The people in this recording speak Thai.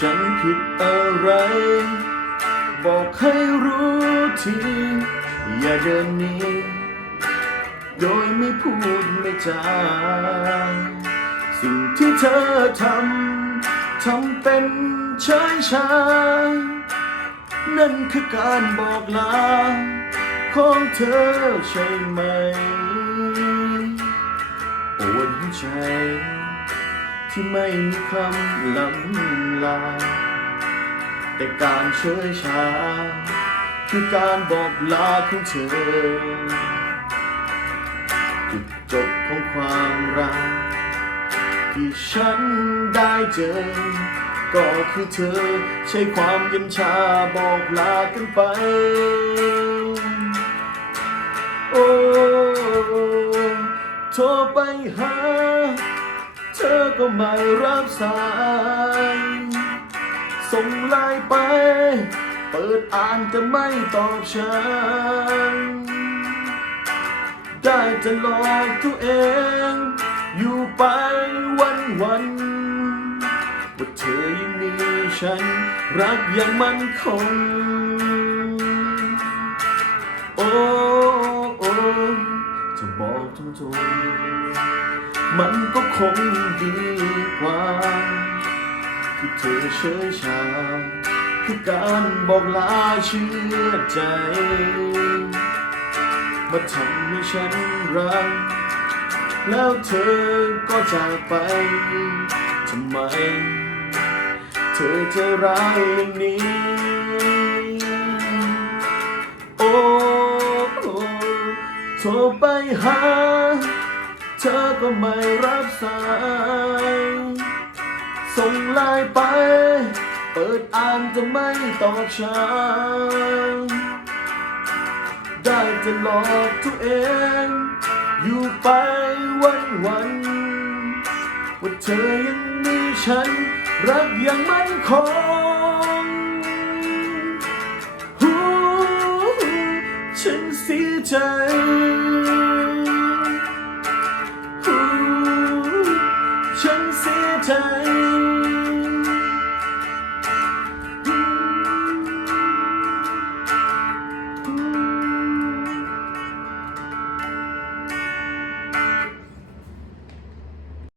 ฉันผิดอะไร บอกให้รู้ที อย่าเดินหนี้โดยไม่พูดไม่จาสิ่งที่เธอทำทำเป็นเฉยชานั่นคือการบอกลาของเธอใช่ไหมปวดหัวใจ ที่ไม่มีคำลำลา แต่การเฉยชา คือการบอกลาของเธอจุดจบของความรัก ที่ฉันได้เจอ ก็คือเธอใช้ความเย็นชาบอกลากันไป โอ้โทรไปหา เธอก็ไม่รับสายส่งไลน์ไป เปิดอ่านแต่ไม่ตอบฉัน ได้จะหลอกตัวเอง อยู่ไปวันวันว่าเธอยังมีฉัน รักอย่างมั่นคง มันก็คงดีกว่า ที่เธอเฉยชาคือการบอกลาเชื่อใจ มาทำให้ฉันรัก แล้วเธอก็จากไปทำไม เธอใจร้ายอย่างนี้ โอ้โอ้โทรไปหา เธอก็ไม่รับสาย ส่งไลน์ไป เปิดอ่านจะไม่ตอบฉันได้จะหลอกตัวเอง อยู่ไปวันวันว่าเธอยังมีฉัน รักอย่างมั่นคงฮู้ฉันเสียใจ time.